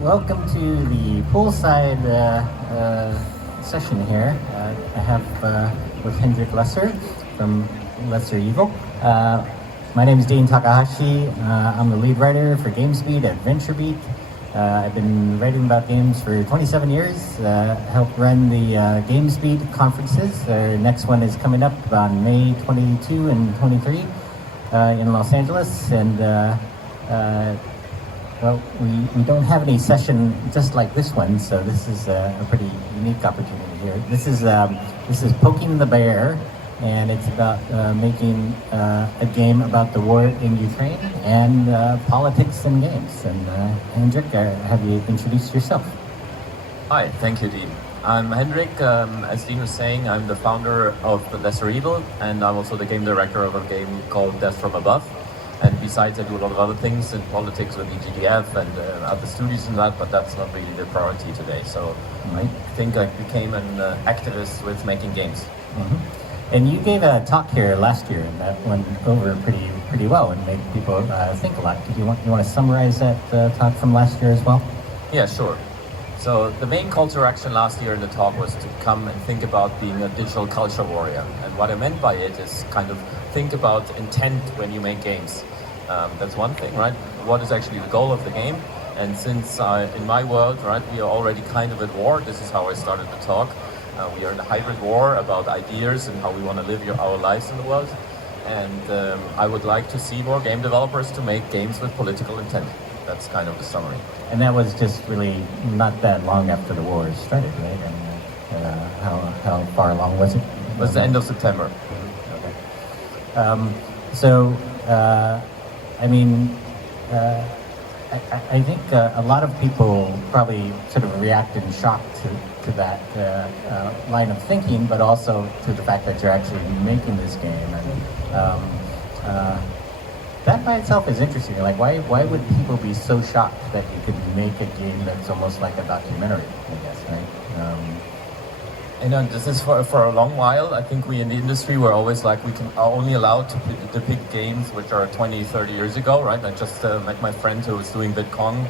Welcome to the Poolside session here. I have with Hendrik from Lesser Evil. My name is Takahashi. I'm the lead writer for GamesBeat at VentureBeat. I've been writing about games for 27 years. Helped run the GamesBeat conferences. Our next one is coming up on May 22 and 23 in Los Angeles. And well, we don't have any session just like this one, so this is a pretty unique opportunity here. This is Poking the Bear, and it's about making a game about the war in Ukraine and politics and games. And Hendrik, have you introduced yourself? Hi, thank you, Dean. I'm Hendrik. As Dean was saying, I'm the founder of Lesser Evil, and I'm also the game director of a game called Death from Above. And besides, I do a lot of other things in politics with the GDF and other studios and that, but that's not really the priority today. So I think I became an activist with making games. Mm-hmm. And you gave a talk here last year, and that went over pretty well and made people think a lot. You want to summarize that talk from last year as well? Yeah, sure. So the main call to action last year in the talk was to come and think about being a digital culture warrior. And what I meant by it is kind of think about intent when you make games. That's one thing, right? What is actually the goal of the game? And since in my world, right, we are already kind of at war. This is how I started the talk. We are in a hybrid war about ideas and how we want to live our lives in the world. And I would like to see more game developers to make games with political intent. That's kind of the summary. And that was just really not that long after the war started, right? And how far along was it? It was the end of September. Okay. So, I mean, I think a lot of people probably sort of react in shock to that line of thinking, but also to the fact that you're actually making this game. And that by itself is interesting. Like, why would people be so shocked that you could make a game that's almost like a documentary, I guess, right? This is for a long while. I think we in the industry were always like, we are only allowed to depict games which are 20, 30 years ago, right? I just met my friend who was doing VidCon,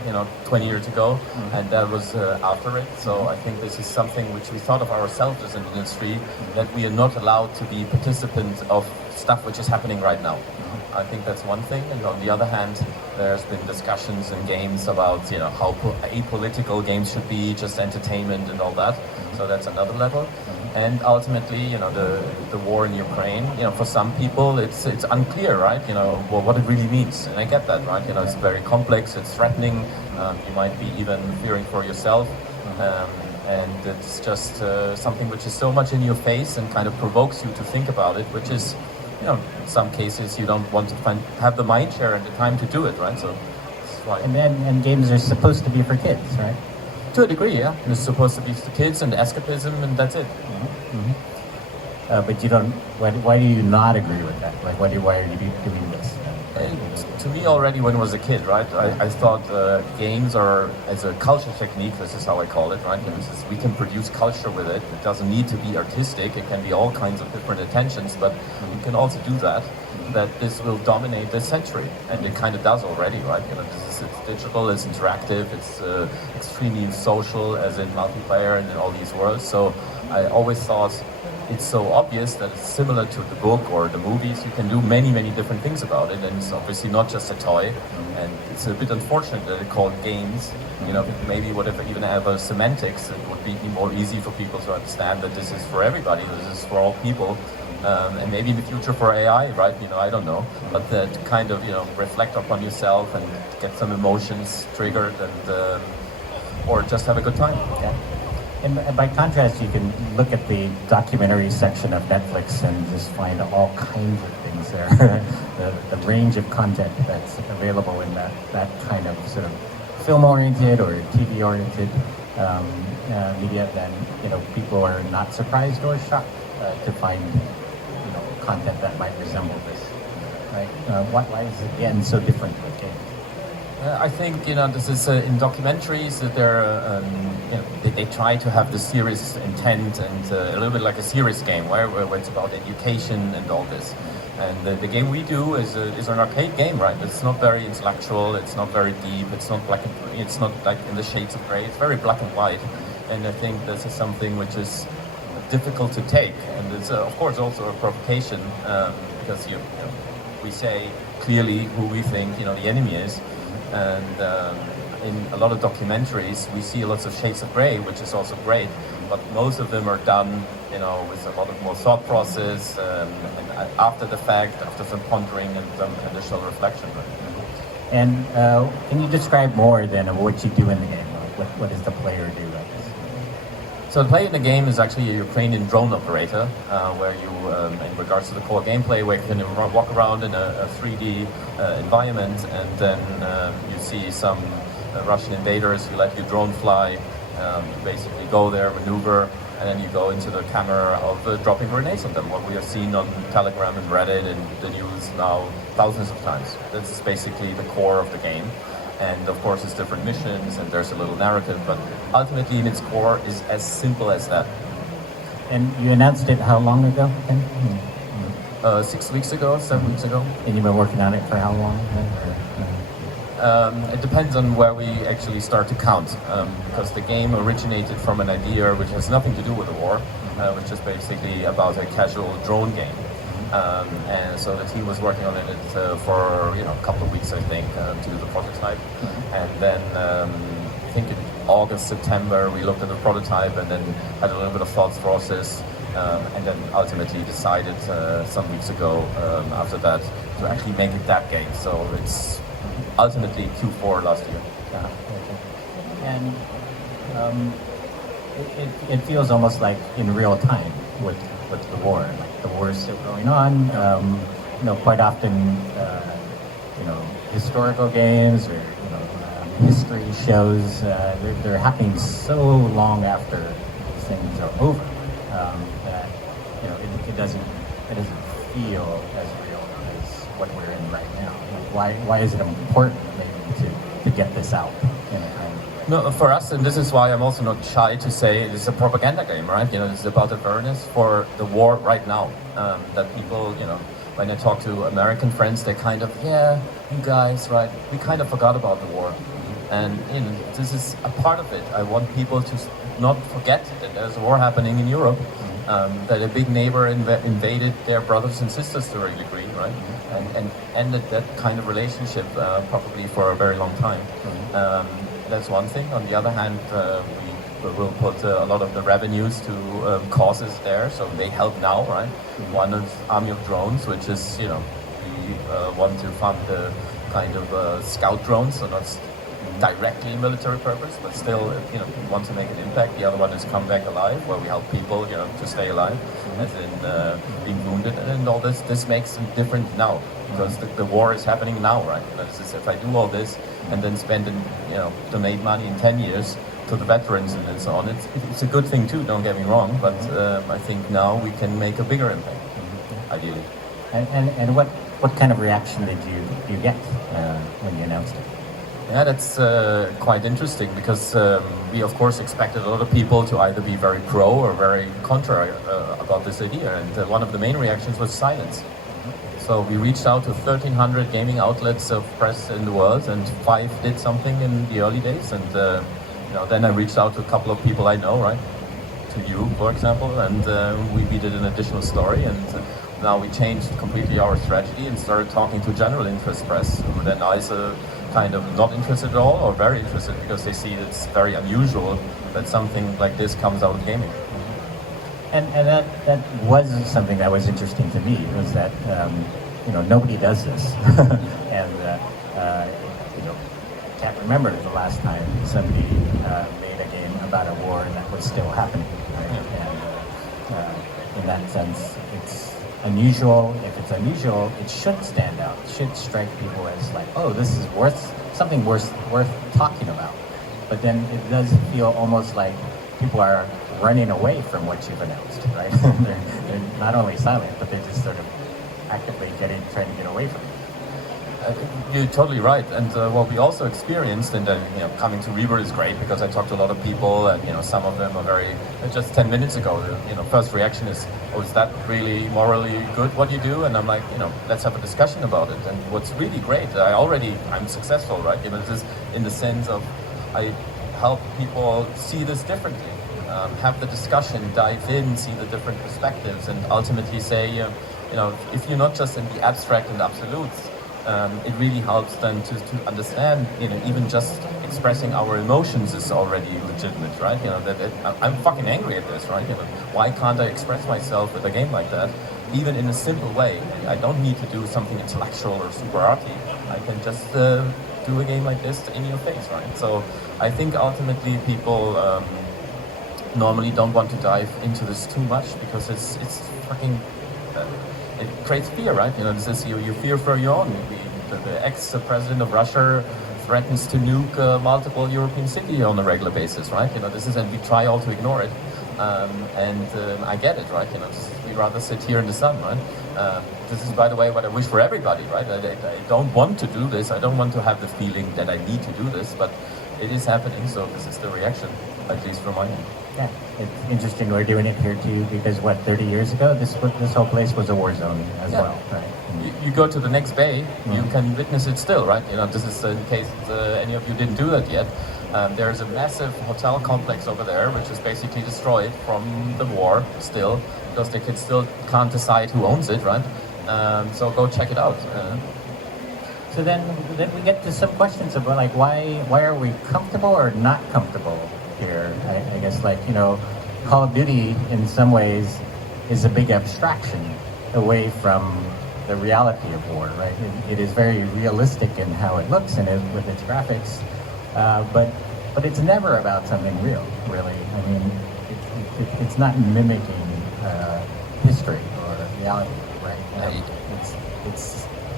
20 years ago, and that was after it. So I think this is something which we thought of ourselves as an industry, that we are not allowed to be participants of stuff which is happening right now. I think that's one thing, and on the other hand, there's been discussions in games about how apolitical games should be, just entertainment and all that. So that's another level. And ultimately, the war in Ukraine, for some people it's unclear, right? What it really means, and I get that, right? It's very complex, it's threatening. You might be even fearing for yourself, and it's just something which is so much in your face and kind of provokes you to think about it, which is. In some cases you don't want to have the mind share and the time to do it, right? So that's why. And games are supposed to be for kids, right? To a degree, yeah. It's supposed to be for kids and escapism, and that's it. But you don't. Why do you not agree with that? Like, why are you doing this? To me, already when I was a kid, right, I thought games are, as a culture technique, this is how I call it, right? We can produce culture with it. It doesn't need to be artistic. It can be all kinds of different intentions, but we can also do that. That this will dominate this century, and it kind of does already, right? It's digital, it's interactive, it's extremely social, as in multiplayer and in all these worlds. So I always thought it's so obvious that it's similar to the book or the movies. You can do many, many different things about it, and it's obviously not just a toy. And it's a bit unfortunate that it's called games. Maybe whatever, even have a semantics, it would be more easy for people to understand that this is for everybody, this is for all people. And maybe in the future for AI, right? I don't know. But to kind of, reflect upon yourself and get some emotions triggered, and or just have a good time. Yeah. And by contrast, you can look at the documentary section of Netflix and just find all kinds of things there. the range of content that's available in that kind of sort of film-oriented or TV-oriented media, then people are not surprised or shocked to find content that might resemble this. Right? Why is it again so different with games? I think this is in documentaries that they try to have the serious intent and a little bit like a serious game where it's about education and all this. And the game we do is an arcade game, right? It's not very intellectual. It's not very deep. It's not black and it's not like in the shades of gray. It's very black and white. And I think this is something which is difficult to take, and it's of course also a provocation because we say clearly who we think the enemy is, and in a lot of documentaries we see lots of shades of gray, which is also great, but most of them are done with a lot of more thought process and after the fact, after some pondering and some additional reflection. And can you describe more then of what you do in the game? What does the player do? So the player in the game is actually a Ukrainian drone operator, where you, in regards to the core gameplay, where you can walk around in a 3D environment, and then you see some Russian invaders who let your drone fly. You basically go there, maneuver, and then you go into the camera of dropping grenades on them, what we have seen on Telegram and Reddit and the news now thousands of times. That's basically the core of the game. And of course, it's different missions, and there's a little narrative, but ultimately, in its core, is as simple as that. And you announced it how long ago? 6 weeks ago, 7 weeks ago. And you've been working on it for how long? It depends on where we actually start to count, because the game originated from an idea which has nothing to do with the war, which is basically about a casual drone game. And so the team was working on it for a couple of weeks, I think, to do the prototype. And then I think in August, September, we looked at the prototype and then had a little bit of thought process, and then ultimately decided some weeks ago after that to actually make it that game. So it's ultimately Q4 last year. And it feels almost like in real time with the war. Like the war is still going on. Quite often, historical games or history shows they're happening so long after things are over that it doesn't feel as real as what we're in right now. Why is it important maybe to get this out? No, for us, and this is why I'm also not shy to say it's a propaganda game, right? It's about awareness for the war right now. That people, when I talk to American friends, they kind of, you guys, right? We kind of forgot about the war. And this is a part of it. I want people to not forget that there's a war happening in Europe, that a big neighbor invaded their brothers and sisters to a degree, right? And ended that kind of relationship probably for a very long time. That's one thing. On the other hand, we will put a lot of the revenues to causes there, so they help now, right? One is Army of Drones, which is, we want to fund the kind of scout drones, so not directly military purpose, but still, we want to make an impact. The other one is Come Back Alive, where we help people, to stay alive, as in being wounded, and all this. This makes it different now, because the war is happening now, right? If I do all this and then spend, donate money in 10 years to the veterans and so on, it's a good thing too, don't get me wrong, but I think now we can make a bigger impact, ideally. And what kind of reaction did you get when you announced it? Yeah, that's quite interesting, because we of course expected a lot of people to either be very pro or very contra about this idea, and one of the main reactions was silence. So we reached out to 1,300 gaming outlets of press in the world, and 5 did something in the early days, and then I reached out to a couple of people I know, right? To you, for example, and we did an additional story, and now we changed completely our strategy and started talking to general interest press, who then either kind of not interested at all or very interested, because they see it's very unusual that something like this comes out of gaming. And that was something that was interesting to me, was that nobody does this, and can't remember the last time somebody made a game about a war that was still happening. Right? And in that sense, it's unusual. If it's unusual, it should stand out. It should strike people as like, oh, this is something worth talking about. But then it does feel almost like people are running away from what you've announced, right? they're not only silent, but they're just sort of actively trying to get away from it. You're totally right, and what we also experienced, and coming to Reboot is great because I talked to a lot of people, and some of them are very. Just 10 minutes ago, first reaction is, "Oh, is that really morally good what you do?" And I'm like, let's have a discussion about it. And what's really great, I'm successful, right? This in the sense of I help people see this differently, have the discussion, dive in, see the different perspectives, and ultimately say, if you're not just in the abstract and absolutes. It really helps then to understand, even just expressing our emotions is already legitimate, right? I'm fucking angry at this, right? Why can't I express myself with a game like that? Even in a simple way. I don't need to do something intellectual or super arty. I can just do a game like this in your face, right? So I think ultimately people normally don't want to dive into this too much because it's fucking... it creates fear, right? This is you fear for your own. The ex-president of Russia threatens to nuke multiple European cities on a regular basis, right? This is, and we try all to ignore it. I get it, right? We'd rather sit here in the sun, right? This is, by the way, what I wish for everybody, right? I don't want to do this. I don't want to have the feeling that I need to do this, but it is happening. So this is the reaction, at least from my end. Yeah, it's interesting we're doing it here too because 30 years ago this whole place was a war zone as well, right? You go to the next bay, you can witness it still, right? This is in case any of you didn't do that yet. There's a massive hotel complex over there which is basically destroyed from the war still because they still can't decide who owns it, right? So go check it out. So then we get to some questions about like why are we comfortable or not comfortable here? I guess Call of Duty in some ways is a big abstraction away from the reality of war, right? It is very realistic in how it looks and with its graphics, but it's never about something real, really. I mean, it's not mimicking history or reality, right?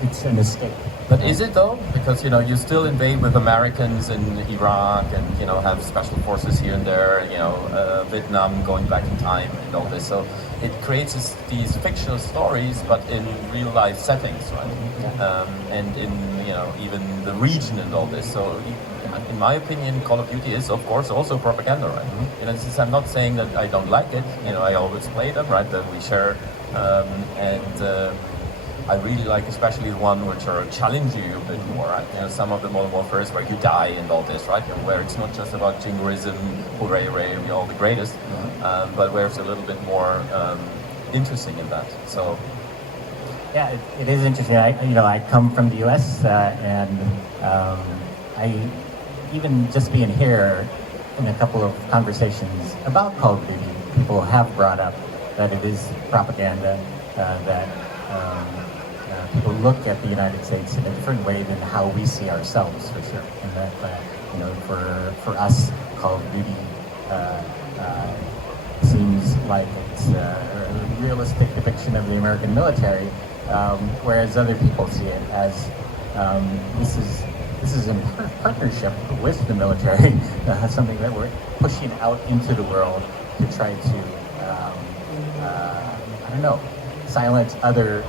It's an escape. But is it though? Because you still invade with Americans in Iraq, and have special forces here and there. Vietnam going back in time and all this. So it creates these fictional stories, but in real life settings, right? And in even the region and all this. So in my opinion, Call of Duty is of course also propaganda, right? Since I'm not saying that I don't like it. I always play them, right? That we share I really like especially the one which are challenge you a bit more, right? Some of the Modern Warfare is where you die and all this, right? Where it's not just about jingoism, hooray, hooray, we're all the greatest, but where it's a little bit more interesting in that. So, yeah, it is interesting. I come from the U.S. And I even just being here in a couple of conversations about Call of Duty, people have brought up that it is propaganda, that people look at the United States in a different way than how we see ourselves, for sure. And that, for us, Call of Duty seems like it's a realistic depiction of the American military, whereas other people see it as this is in partnership with the military, something that we're pushing out into the world to try to, silence other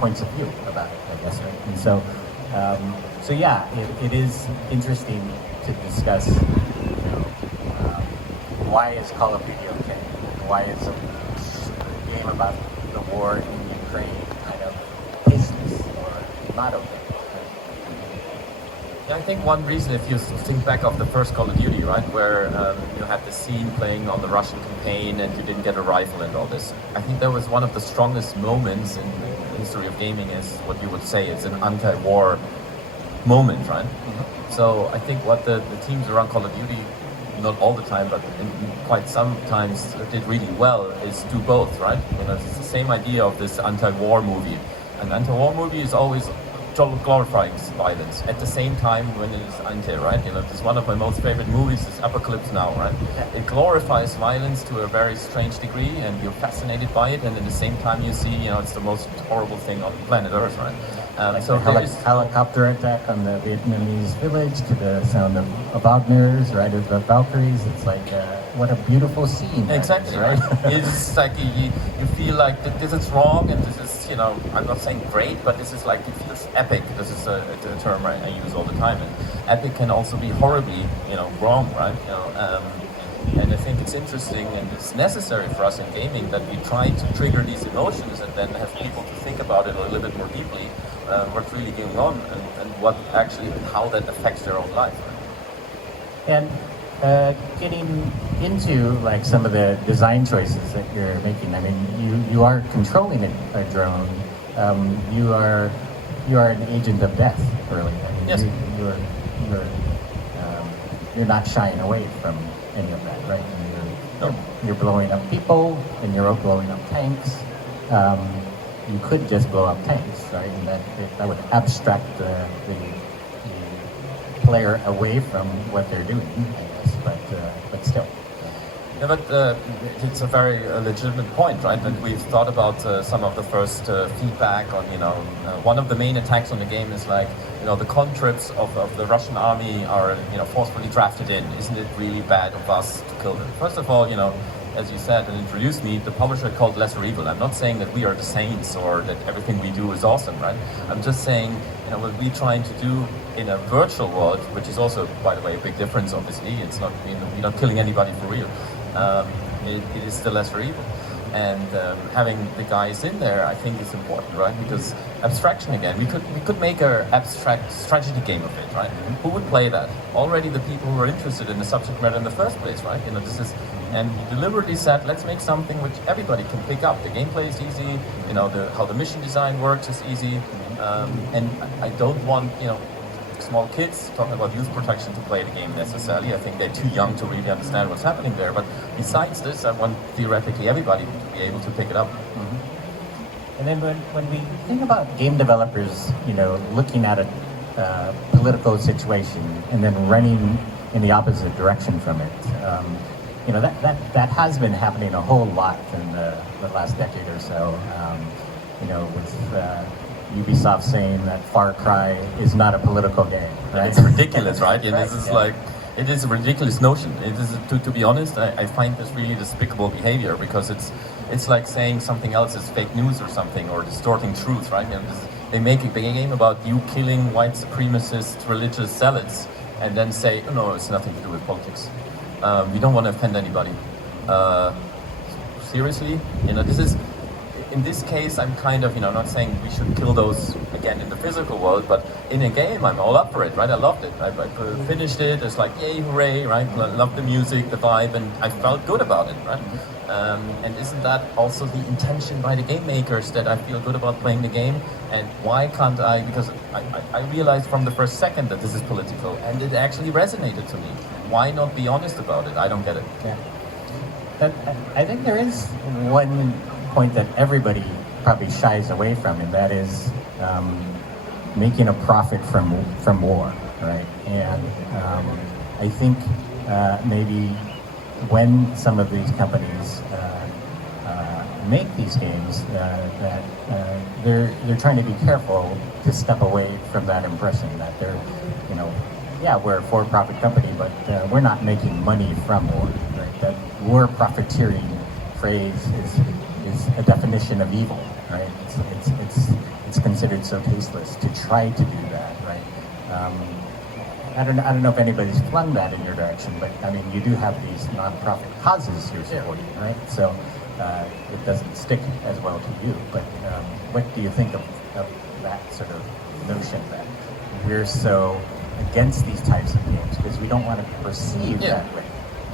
points of view about it, I guess, right? And so yeah, it is interesting to discuss, why is Call of Duty okay? Why is a game about the war in Ukraine kind of business or not okay? I think one reason, if you think back of the first Call of Duty, right, where you had the scene playing on the Russian campaign and you didn't get a rifle and all this, I think that was one of the strongest moments in the history of gaming, is what you would say is an anti-war moment, right? So I think what the teams around Call of Duty, not all the time, but quite sometimes did really well, is do both, right? It's the same idea of this anti-war movie. An anti-war movie is always glorifying violence at the same time when it is anti, right? It's one of my most favorite movies is Apocalypse Now, right? It glorifies violence to a very strange degree, and you're fascinated by it, and at the same time you see, it's the most horrible thing on planet Earth, right? Like so helicopter attack on the Vietnamese village to the sound of Wagners, right, of the Valkyries. It's like what a beautiful scene. that Exactly, is, right? It's like you feel like that this is wrong and this is, I'm not saying great, but this is like, it feels epic. This is a term I use all the time. And epic can also be horribly, wrong, right? And I think it's interesting and it's necessary for us in gaming that we try to trigger these emotions and then have people to think about it a little bit more deeply, what's really going on and what actually, how that affects their own life. And getting into like some of the design choices that you're making, I mean, you are controlling a drone. You are an agent of death, really. I mean, Yes. You're not shying away from any of that, right? No. You're blowing up people, and you're blowing up tanks. You could just blow up tanks, right? And that would abstract the player away from what they're doing, I guess. But still. Yeah, but it's a very legitimate point, right? And we've thought about some of the first feedback on, one of the main attacks on the game is like, the contribs of the Russian army are, forcefully drafted in. Isn't it really bad of us to kill them? First of all, as you said and introduced me, the publisher called Lesser Evil. I'm not saying that we are the saints or that everything we do is awesome, right? I'm just saying, what we're trying to do in a virtual world, which is also, by the way, a big difference, obviously. It's not, we're not killing anybody for real. It is the lesser evil. And having the guys in there, I think is important, right? Because abstraction again, we could make an abstract strategy game of it, right? Mm-hmm. Who would play that? Already the people who are interested in the subject matter in the first place, right? This is, and we deliberately said, let's make something which everybody can pick up. The gameplay is easy, how the mission design works is easy, and I don't want, small kids talking about youth protection to play the game necessarily. I think they're too young to really understand what's happening there. But besides this, I want theoretically everybody to be able to pick it up. Mm-hmm. And then when we think about game developers, looking at a political situation and then running in the opposite direction from it, that has been happening a whole lot in the last decade or so. With Ubisoft saying that Far Cry is not a political game. Right? It's ridiculous, right? And Right, this is yeah. like, it is a ridiculous notion. It is, to be honest, I find this really despicable behavior because it's like saying something else is fake news or something or distorting truth, right? They make a game about you killing white supremacist religious zealots and then say, oh, no, it's nothing to do with politics. We don't want to offend anybody. Seriously? This is... In this case, I'm kind of, not saying we should kill those again in the physical world, but in a game, I'm all up for it, right? I loved it. I finished it. It's like, yay, hooray, right? I loved the music, the vibe, and I felt good about it, right? And isn't that also the intention by the game makers that I feel good about playing the game? And why can't I? Because I realized from the first second that this is political, and it actually resonated to me. Why not be honest about it? I don't get it. Yeah. But I think there is one point that everybody probably shies away from, and that is making a profit from war, right? And I think maybe when some of these companies make these games, that they're trying to be careful to step away from that impression that they're, we're a for-profit company, but we're not making money from war, right? That war profiteering phrase is a definition of evil, right? It's considered so tasteless to try to do that, right? I don't know if anybody's flung that in your direction, but I mean, you do have these non-profit causes you're supporting, right? So it doesn't stick as well to you. But what do you think of that sort of notion that we're so against these types of games because we don't want to be perceived that way?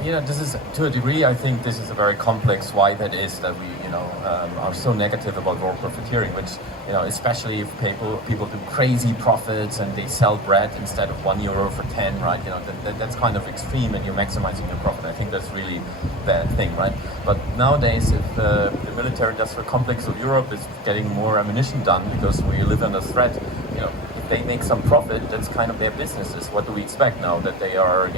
This is, to a degree, I think this is a very complex why that is that we, are so negative about war profiteering, which, especially if people do crazy profits and they sell bread instead of €1 for 10, right? That's kind of extreme and you're maximizing your profit. I think that's really bad thing, right? But nowadays, if the military-industrial complex of Europe is getting more ammunition done because we live under threat, if they make some profit, that's kind of their businesses. What do we expect now? That they are,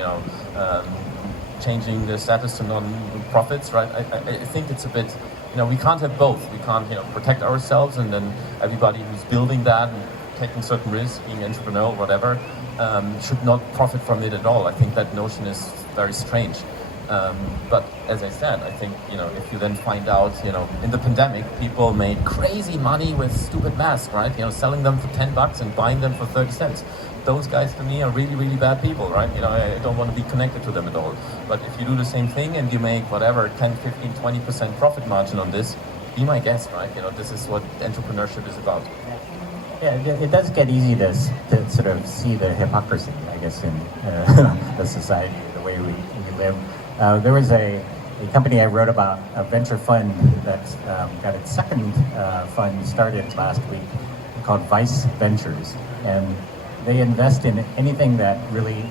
changing the status to non-profits, right? I think it's a bit, we can't have both. We can't, protect ourselves and then everybody who's building that and taking certain risks, being entrepreneurial, whatever, should not profit from it at all. I think that notion is very strange. But as I said, I think, if you then find out, in the pandemic, people made crazy money with stupid masks, right? Selling them for $10 and buying them for 30 cents. Those guys to me are really, really bad people, right? I don't want to be connected to them at all. But if you do the same thing and you make whatever, 10, 15, 20% profit margin on this, be my guest, right? This is what entrepreneurship is about. Yeah, it does get easy to sort of see the hypocrisy, I guess, in the society, the way we live. There was a company I wrote about, a venture fund that got its second fund started last week called Vice Ventures. And they invest in anything that really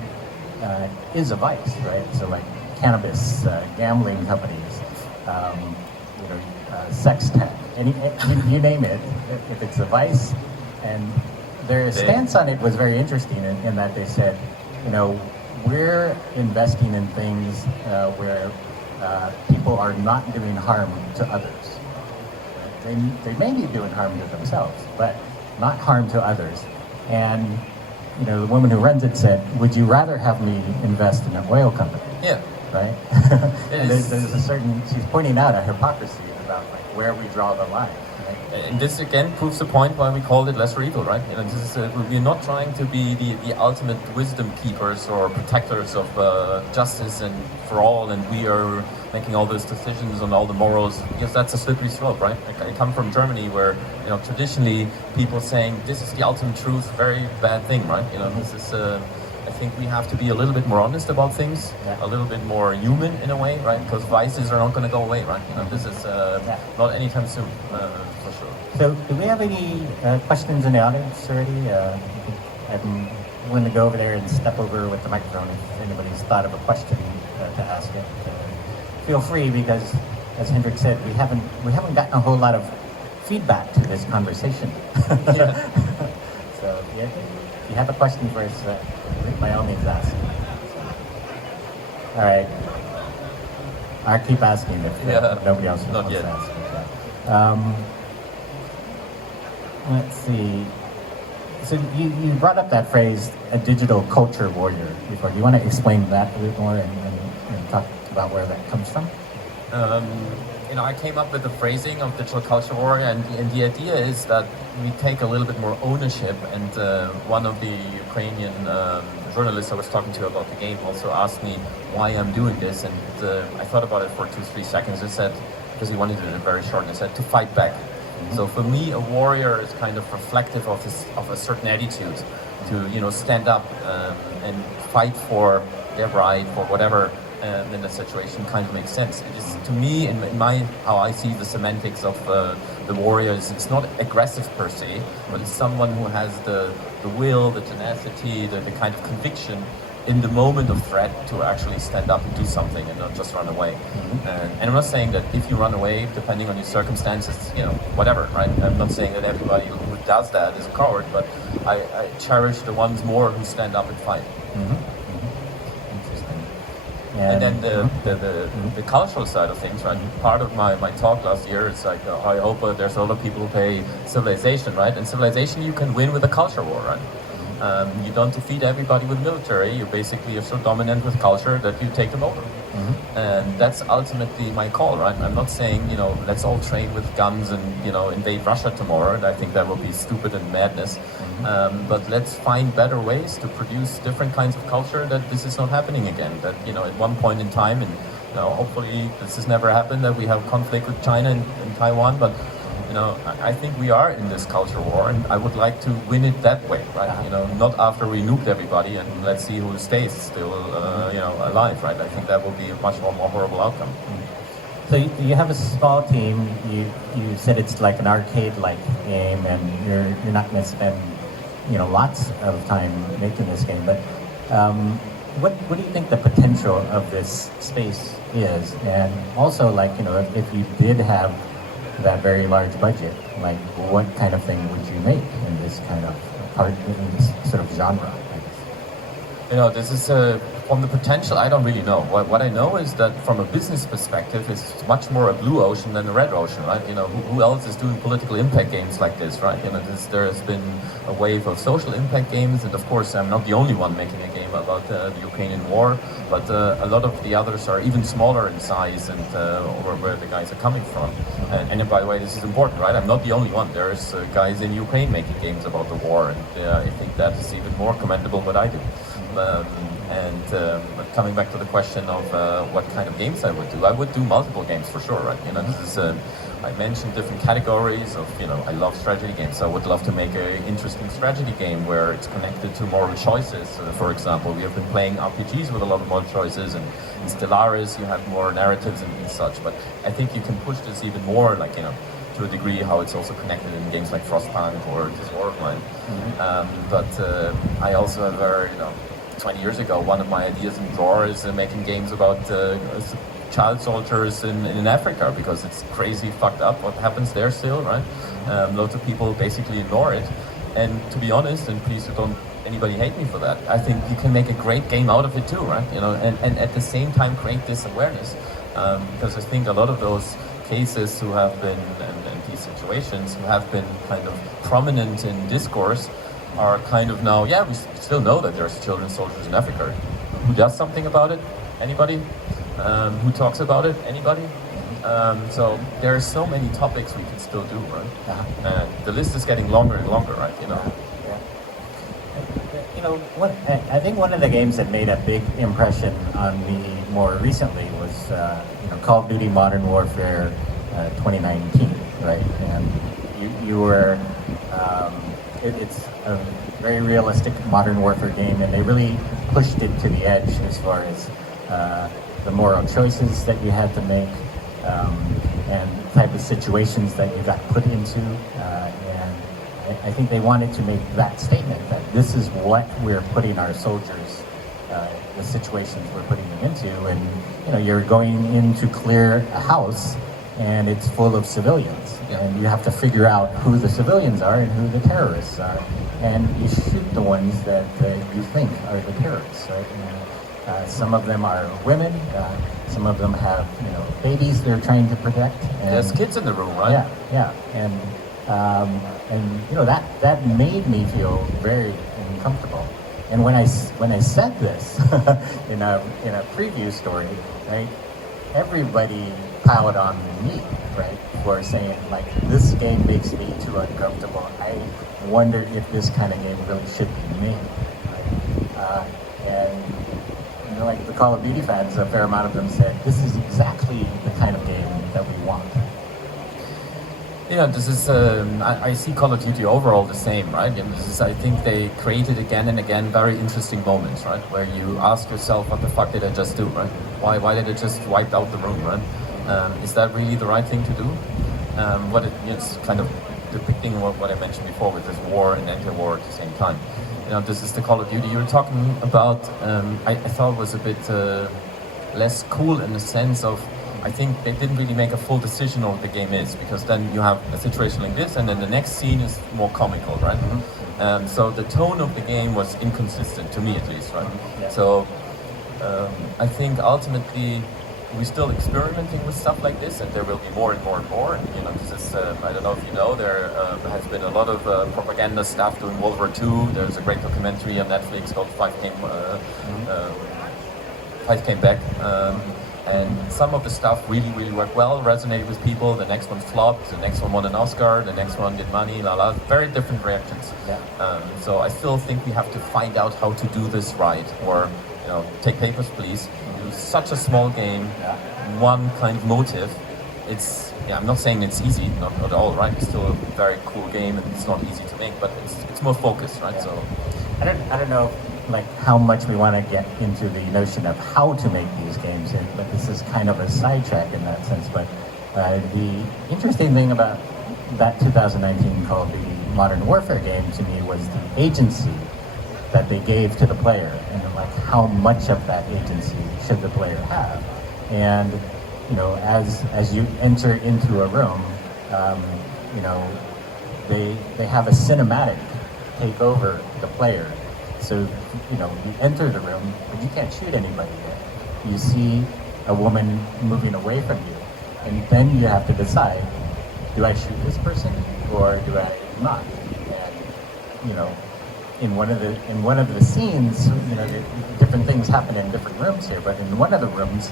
is a vice, right? So like cannabis, gambling companies, sex tech, you name it, if it's a vice. And their stance on it was very interesting in that they said, we're investing in things where people are not doing harm to others. They may be doing harm to themselves, but not harm to others. And the woman who runs it said, would you rather have me invest in an oil company? Yeah. Right? And there's a certain, she's pointing out a hypocrisy about where we draw the line. And this again proves the point why we called it lesser evil, right? This is we're not trying to be the ultimate wisdom keepers or protectors of justice and for all, and we are making all those decisions on all the morals, because that's a slippery slope, right? I come from Germany, where traditionally people saying this is the ultimate truth, very bad thing, right? This is. I think we have to be a little bit more honest about things, a little bit more human in a way, right? Because vices are not going to go away, right? This is not anytime soon, for sure. So, do we have any questions in the audience already? I'm willing to go over there and step over with the microphone if anybody's thought of a question to ask it. Feel free, because, as Hendrik said, we haven't gotten a whole lot of feedback to this conversation. Yeah. So, yeah. If you have a question for us, by all means ask. All right. I'll keep asking if nobody else wants to ask. Let's see. So you brought up that phrase, a digital culture warrior, before. Do you want to explain that a bit more and talk about where that comes from? I came up with the phrasing of digital culture warrior, and the idea is that we take a little bit more ownership. And one of the Ukrainian journalists I was talking to about the game also asked me why I'm doing this, and I thought about it for 2-3 seconds. I said, because he wanted it very short, and I said, to fight back. Mm-hmm. So for me, a warrior is kind of reflective of a certain attitude to stand up and fight for their right, for whatever. In the situation kind of makes sense. It is, to me, in how I see the semantics of the warriors, it's not aggressive per se, but it's someone who has the will, the tenacity, the kind of conviction in the moment of threat to actually stand up and do something and not just run away. Mm-hmm. And I'm not saying that if you run away, depending on your circumstances, whatever, right? I'm not saying that everybody who does that is a coward, but I cherish the ones more who stand up and fight. Mm-hmm. And then the cultural side of things, right? Part of my talk last year is like, I hope there's a lot of people who play Civilization, right? And Civilization you can win with a culture war, right? You don't defeat everybody with military. You basically are so dominant with culture that you take them over. Mm-hmm. And that's ultimately my call, right? I'm not saying, let's all train with guns and, invade Russia tomorrow. And I think that would be stupid and madness. Mm-hmm. But let's find better ways to produce different kinds of culture, that this is not happening again. That, at one point in time, and hopefully this has never happened, that we have conflict with China and Taiwan, but I think we are in this culture war, and I would like to win it that way, right? Not after we nuked everybody and let's see who stays still, alive, right? I think that will be a much more horrible outcome. So you have a small team. You said it's like an arcade-like game, and you're not going to spend lots of time making this game. But what do you think the potential of this space is? And also, if you did have that very large budget, what kind of thing would you make in this kind of part, in this sort of genre, I guess? This is from the potential, I don't really know. What I know is that from a business perspective, it's much more a blue ocean than a red ocean, right? Who else is doing political impact games like this, right? There has been a wave of social impact games, and of course, I'm not the only one making a game about the Ukrainian war, but a lot of the others are even smaller in size and where the guys are coming from. And by the way, this is important, right? I'm not the only one. There's guys in Ukraine making games about the war, and I think that is even more commendable what I do. But coming back to the question of what kind of games I would do multiple games for sure, right? You know, this is I mentioned different categories of, you know, I love strategy games. So I would love to make an interesting strategy game where it's connected to moral choices. For example, we have been playing RPGs with a lot of moral choices, and in Stellaris you have more narratives and such. But I think you can push this even more, like, you know, to a degree how it's also connected in games like Frostpunk or this War of Mine. But I also have very, you know, 20 years ago, one of my ideas in drawer is making games about child soldiers in Africa, because it's crazy fucked up what happens there still, right? Lots of people basically ignore it. And to be honest, and please don't anybody hate me for that, I think you can make a great game out of it too, right? You know, and at the same time create this awareness. Because I think a lot of those cases who have been, and these situations who have been kind of prominent in discourse are kind of now, yeah, we still know that there's children soldiers in Africa. Who does something about it? Anybody? Who talks about it? Anybody? So there are so many topics we can still do, right? The list is getting longer and longer, right? You know. You know, I think one of the games that made a big impression on me more recently was you know, Call of Duty Modern Warfare 2019, right? And you were it's a very realistic modern warfare game, and they really pushed it to the edge as far as the moral choices that you had to make, and the type of situations that you got put into. And I think they wanted to make that statement that this is what we're putting our soldiers, the situations we're putting them into. And you know, you're going in to clear a house, and it's full of civilians, and you have to figure out who the civilians are and who the terrorists are, and you shoot the ones that you think are the terrorists, right? And, some of them are women, some of them have, you know, babies they're trying to protect. And, there's kids in the room, right? Yeah, and you know, that made me feel very uncomfortable. And when I said this in a preview story, right, everybody piled on me, right, for saying, like, this game makes me too uncomfortable. I wonder if this kind of game really should be made, right? And you know, like the Call of Duty fans, a fair amount of them said, this is exactly the kind of game that we want. Yeah, this is, I see Call of Duty overall the same, right? And this is, I think they created again and again very interesting moments, right? Where you ask yourself, what the fuck did I just do, right? Why did I just wipe out the room, right? Is that really the right thing to do? It's kind of depicting what I mentioned before with this war and anti-war at the same time. You know, this is the Call of Duty you were talking about. I thought was a bit less cool in the sense of, I think they didn't really make a full decision on what the game is, because then you have a situation like this, and then the next scene is more comical, right? So the tone of the game was inconsistent, to me at least, right? So I think ultimately we're still experimenting with stuff like this, and there will be more and more and more. And, you know, this is, I don't know if you know, there has been a lot of propaganda stuff during World War II. There's a great documentary on Netflix called Five Came Back. And some of the stuff really, really worked well, resonated with people. The next one flopped, the next one won an Oscar, the next one did money, very different reactions. So I still think we have to find out how to do this right, or, you know, take Papers, Please. Do such a small game, one kind of motive. It's, I'm not saying it's easy, not at all, right? It's still a very cool game, and it's not easy to make, but it's more focused, right? So I don't know, like, how much we want to get into the notion of how to make these games, but this is kind of a sidetrack in that sense. But the interesting thing about that 2019 Call of Duty Modern Warfare game to me was the agency that they gave to the player, and like how much of that agency should the player have. And you know, as you enter into a room, you know, they have a cinematic take over the player. So, you know, you enter the room, but you can't shoot anybody yet. You see a woman moving away from you, and then you have to decide, do I shoot this person or do I not? And, you know, in one of the scenes, different things happen in different rooms here. But in one of the rooms,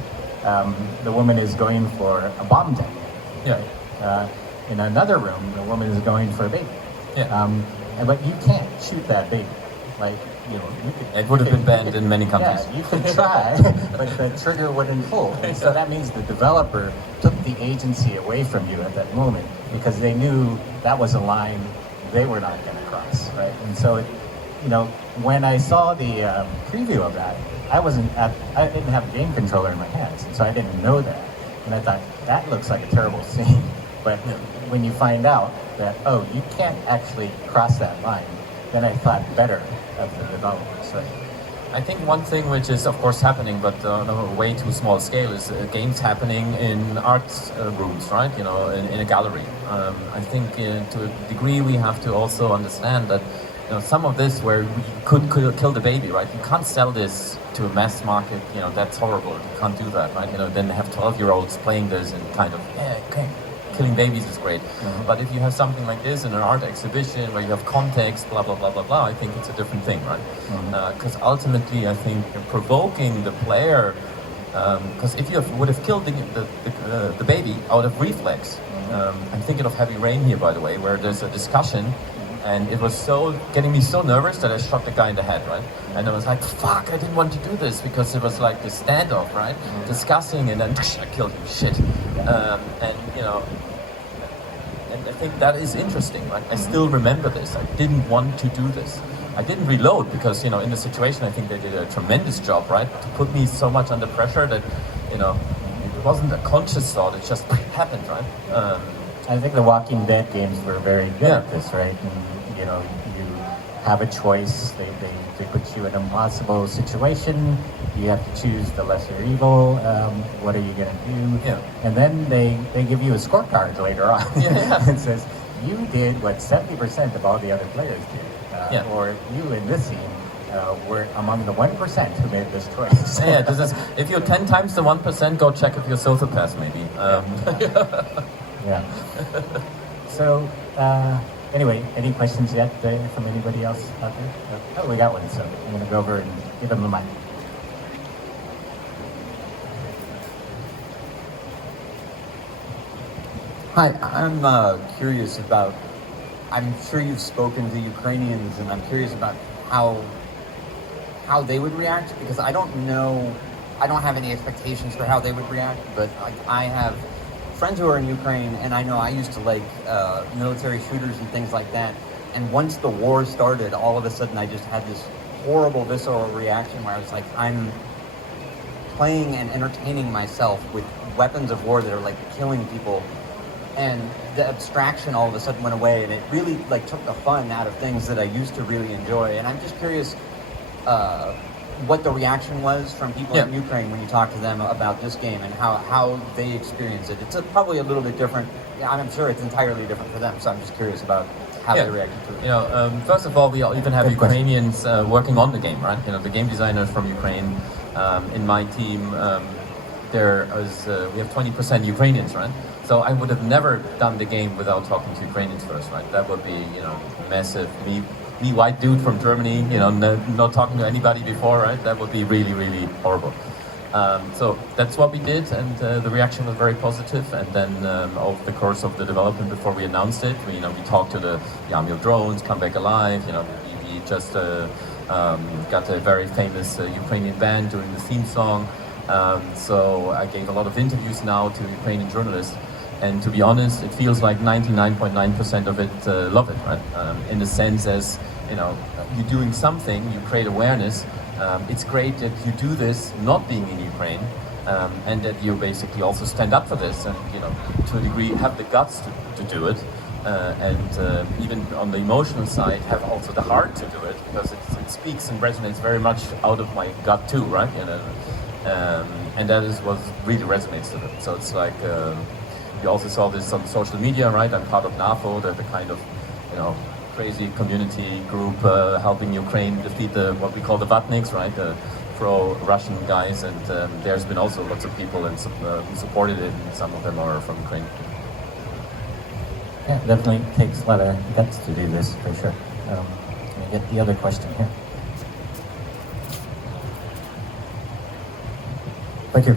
the woman is going for a bomb detonation. Yeah. In another room, the woman is going for a baby. Yeah. But you can't shoot that baby. Like, you could, it would have been banned in many countries. Yeah, you could try, but the trigger wouldn't pull. And so that means the developer took the agency away from you at that moment because they knew that was a line they were not going to cross, right? And so, when I saw the preview of that, I didn't have a game controller in my hands, and so I didn't know that. And I thought, that looks like a terrible scene. But when you find out that, oh, you can't actually cross that line, then I thought better of the developers, right? I think one thing which is of course happening, but on a way too small scale, is games happening in art rooms, right? In a gallery. I think to a degree we have to also understand that some of this where we could kill the baby, right? You can't sell this to a mass market. That's horrible. You can't do that, right? Then have 12-year-olds playing this and kind of okay. Killing babies is great, but if you have something like this in an art exhibition where you have context, blah blah blah blah blah, I think it's a different thing, right? Because ultimately, I think provoking the player, because if you would have killed the baby out of reflex, I'm thinking of Heavy Rain here, by the way, where there's a discussion, and it was getting me so nervous that I shot the guy in the head, right? And I was like, fuck, I didn't want to do this because it was like the standoff, right? Discussing, and then I killed him, shit. And I think that is interesting, right? I still remember this. I didn't want to do this. I didn't reload because, in the situation, I think they did a tremendous job, right? To put me so much under pressure that, it wasn't a conscious thought, it just happened, right? I think the Walking Dead games were very good at this, right? And, you have a choice. They put you in an impossible situation. You have to choose the lesser evil. What are you going to do? Yeah. And then they give you a scorecard later on. Yeah. It says, you did what 70% of all the other players did. Or you in this scene were among the 1% who made this choice. If you're 10 times the 1%, go check if you're a sociopath, maybe. Yeah. So, anyway, any questions yet from anybody else out there? Oh, we got one, so I'm going to go over and give him the mic. Hi, I'm curious about, I'm sure you've spoken to Ukrainians, and I'm curious about how they would react, because I don't have any expectations for how they would react, but I have friends who are in Ukraine, and I know I used to like military shooters and things like that, and once the war started, all of a sudden I just had this horrible visceral reaction where I was like, I'm playing and entertaining myself with weapons of war that are like killing people, and the abstraction all of a sudden went away, and it really took the fun out of things that I used to really enjoy. And I'm just curious what the reaction was from people in Ukraine when you talk to them about this game and how they experience it. It's probably a little bit different. I'm sure it's entirely different for them, so I'm just curious about how they reacted to it. First of all, we even have Ukrainians working on the game, right? The game designers from Ukraine. In my team, we have 20% Ukrainians, right? So I would have never done the game without talking to Ukrainians first, right? That would be, massive. Me white dude from Germany, not talking to anybody before, right? That would be really, really horrible. So that's what we did, and the reaction was very positive. And then over the course of the development, before we announced it, we talked to the Army of Drones, Come Back Alive. We just got a very famous Ukrainian band doing the theme song. So I gave a lot of interviews now to Ukrainian journalists. And to be honest, it feels like 99.9% of it love it, right? In the sense as, you're doing something, you create awareness. It's great that you do this not being in Ukraine, and that you basically also stand up for this and, to a degree have the guts to do it. And even on the emotional side, have also the heart to do it, because it speaks and resonates very much out of my gut too, right? And that is what really resonates to them. So it's like, you also saw this on social media, right? I'm part of NAFO, the kind of, crazy community group helping Ukraine defeat what we call the Vatniks, right? The pro-Russian guys, and there's been also lots of people who supported it, and some of them are from Ukraine. Yeah, definitely takes a lot of guts to do this, for sure. Let me get the other question here. Thank you.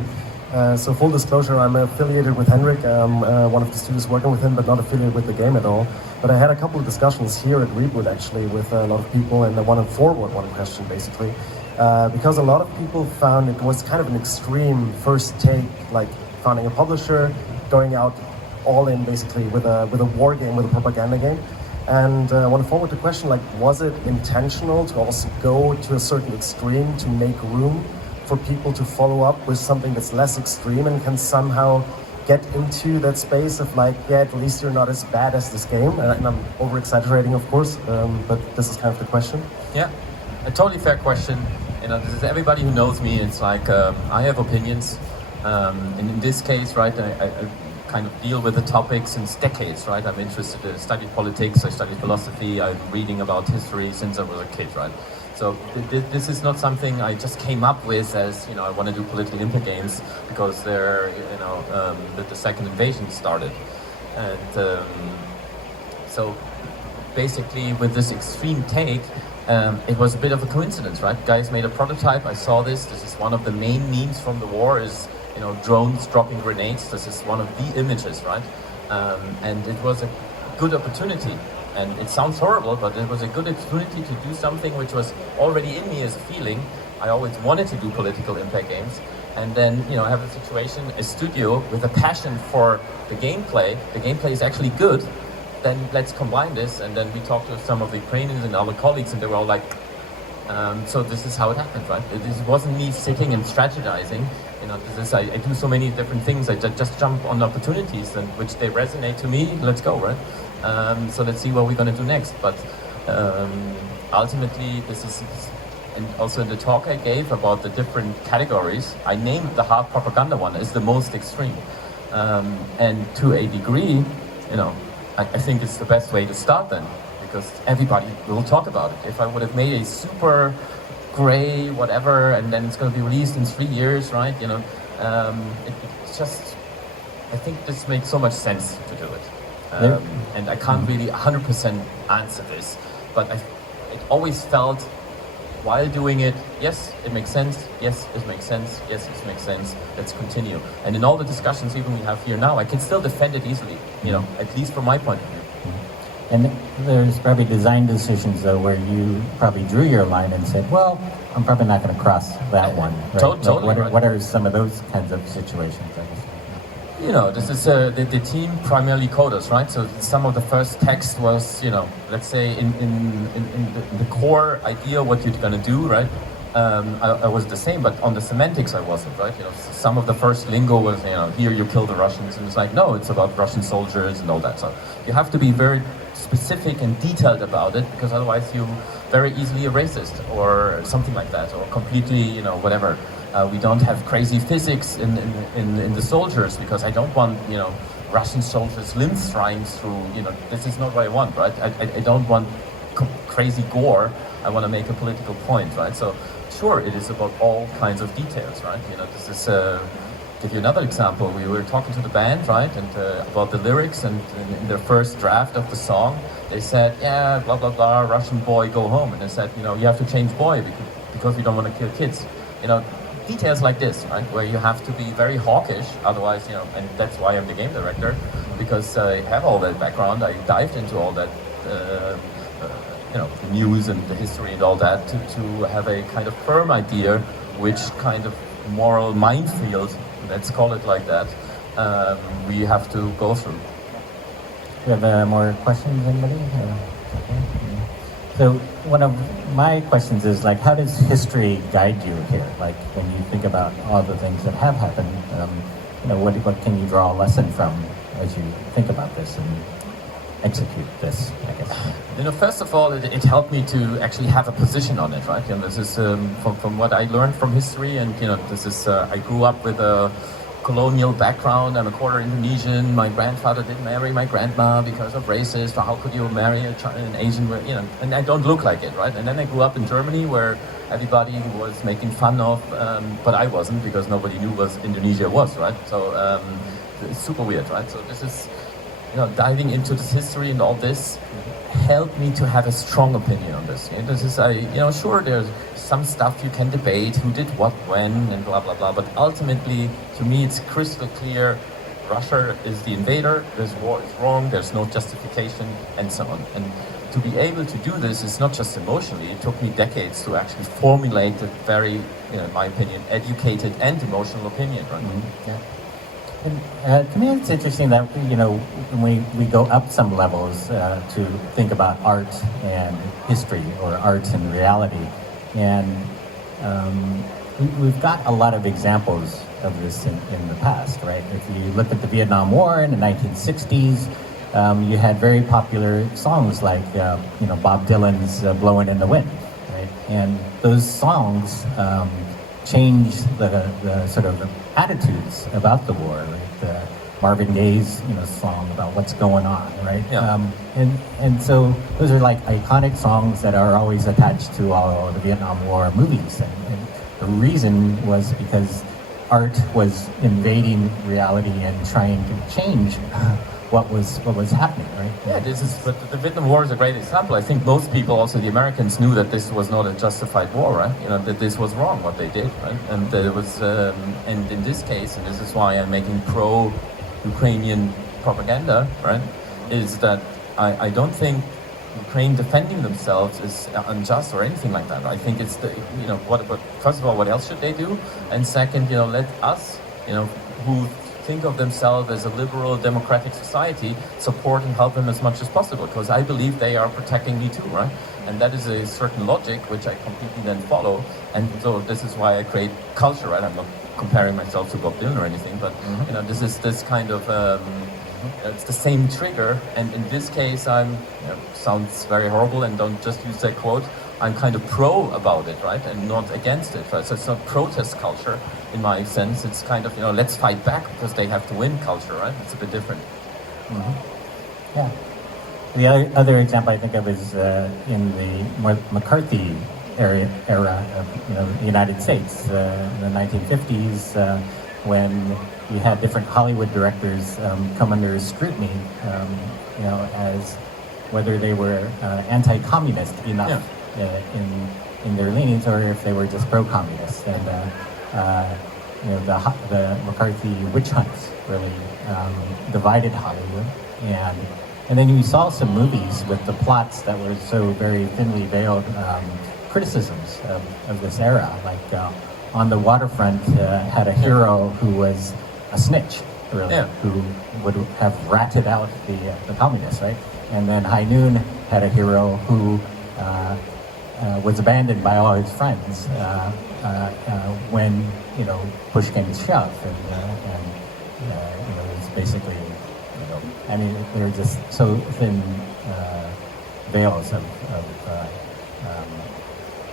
So full disclosure, I'm affiliated with Hendrik. I'm one of the students working with him, but not affiliated with the game at all. But I had a couple of discussions here at Reboot actually with a lot of people, and I want to forward one question basically. Because a lot of people found it was kind of an extreme first take, like founding a publisher, going out all in basically with a war game, with a propaganda game. And I want to forward the question, like, was it intentional to also go to a certain extreme to make room for people to follow up with something that's less extreme and can somehow get into that space of like, yeah, at least you're not as bad as this game? And I'm over-exaggerating, of course, but this is kind of the question. Yeah, a totally fair question. You know, this is everybody who knows me. It's like I have opinions, and in this case, right, I kind of deal with the topic since decades, right? I'm interested. I studied politics. I studied philosophy. I'm reading about history since I was a kid, right? So this is not something I just came up with as, you know, I want to do political impact games because they're, you know, the second invasion started. And so basically with this extreme take, it was a bit of a coincidence, right? Guys made a prototype, I saw this. This is one of the main memes from the war is, you know, drones dropping grenades. This is one of the images, right? And it was a good opportunity. And it sounds horrible, but it was a good opportunity to do something which was already in me as a feeling. I always wanted to do political impact games. And then, you know, I have a situation, a studio with a passion for the gameplay. The gameplay is actually good. Then let's combine this. And then we talked to some of the Ukrainians and other colleagues, and they were all like, so this is how it happened, right? This wasn't me sitting and strategizing. You know, this is, I do so many different things. I just jump on opportunities and which they resonate to me. Let's go, right? So let's see what we're going to do next. But ultimately, this is, and also in the talk I gave about the different categories, I named the hard propaganda one as the most extreme. And to a degree, you know, I think it's the best way to start then, because everybody will talk about it. If I would have made a super gray whatever, and then it's going to be released in 3 years, right? You know, it's just, I think this makes so much sense to do it. And I can't really 100% answer this, but it always felt while doing it, yes, it makes sense, yes, it makes sense, yes, it makes sense, let's continue. And in all the discussions even we have here now, I can still defend it easily, you know, at least from my point of view. And there's probably design decisions though where you probably drew your line and said, well, I'm probably not going to cross that one. Right? Totally right. What are some of those kinds of situations, I guess? You know, this is the team primarily coders, right? So some of the first text was, you know, let's say in the core idea what you're gonna do, right? I was the same, but on the semantics I wasn't, right? You know, some of the first lingo was, you know, here you kill the Russians, and it's like, no, it's about Russian soldiers and all that. So you have to be very specific and detailed about it, because otherwise you very easily a racist or something like that, or completely, you know, whatever. We don't have crazy physics in the soldiers, because I don't want, you know, Russian soldiers limbs flying through, you know, this is not what I want, right? I don't want crazy gore. I want to make a political point, right? So sure, it is about all kinds of details, right? You know, this is, give you another example. We were talking to the band, right? And about the lyrics, and in their first draft of the song, they said, yeah, blah, blah, blah, Russian boy, go home. And they said, you know, you have to change boy because we don't want to kill kids. You know, details like this, right, where you have to be very hawkish, otherwise, you know, and that's why I'm the game director, because I have all that background. I dived into all that, you know, the news and the history and all that to have a kind of firm idea which kind of moral minefield, let's call it like that, we have to go through. Do you have more questions, anybody? So one of my questions is, like, how does history guide you here? Like, when you think about all the things that have happened, you know, what can you draw a lesson from as you think about this and execute this, I guess? You know, first of all, it helped me to actually have a position on it, right? And this is from what I learned from history, and, you know, this is, I grew up with a colonial background. I'm a quarter Indonesian. My grandfather didn't marry my grandma because of racist. Or how could you marry an Asian? You know, and I don't look like it, right? And then I grew up in Germany, where everybody was making fun of, but I wasn't, because nobody knew what Indonesia was, right? So it's super weird, right? So this is, diving into this history and all this helped me to have a strong opinion on this. This is, sure, there's some stuff you can debate, who did what when, and blah, blah, blah. But ultimately, to me, it's crystal clear. Russia is the invader, this war is wrong, there's no justification, and so on. And to be able to do this is not just emotionally, it took me decades to actually formulate a very, in my opinion, educated and emotional opinion. Right? Mm-hmm. Yeah. And, to me, it's interesting that when we go up some levels to think about art and history, or art and reality, and we've got a lot of examples of this in the past, right? If you look at the Vietnam War in the 1960s, you had very popular songs like Bob Dylan's "Blowin' in the Wind," right? And those songs changed the sort of attitudes about the war, right? Marvin Gaye's song about what's going on, right? Yeah. And so those are like iconic songs that are always attached to all the Vietnam War movies, and the reason was because art was invading reality and trying to change what was happening, right? Yeah, but the Vietnam War is a great example. I think most people, also the Americans, knew that this was not a justified war, right? That this was wrong what they did, right? And it was, and in this case, and this is why I'm making pro-Ukrainian propaganda, right? Is that I don't think Ukraine defending themselves is unjust or anything like that. I think it's what first of all, what else should they do? And second, let us, who think of themselves as a liberal democratic society, support and help them as much as possible, because I believe they are protecting me too, right? And that is a certain logic which I completely then follow, and so this is why I create culture, right? I'm not comparing myself to Bob Dylan or anything, but this is this kind of it's the same trigger, and in this case I'm sounds very horrible, and don't just use that quote, I'm kind of pro about it, right, and not against it, right? So it's not protest culture in my sense. It's kind of let's fight back because they have to win culture, right? It's a bit different. Mm-hmm. Yeah. The other example I think of is in the McCarthy era of the United States, in the 1950s, when you had different Hollywood directors come under scrutiny, as whether they were anti-communist enough. Yeah. In their leanings, or if they were just pro-communist, and the McCarthy witch hunts really divided Hollywood, and then you saw some movies with the plots that were so very thinly veiled criticisms of this era, like On the Waterfront had a hero who was a snitch, really, who would have ratted out the communists, right? And then High Noon had a hero who was abandoned by all his friends when push came to shove, and it was basically they're just so thin veils of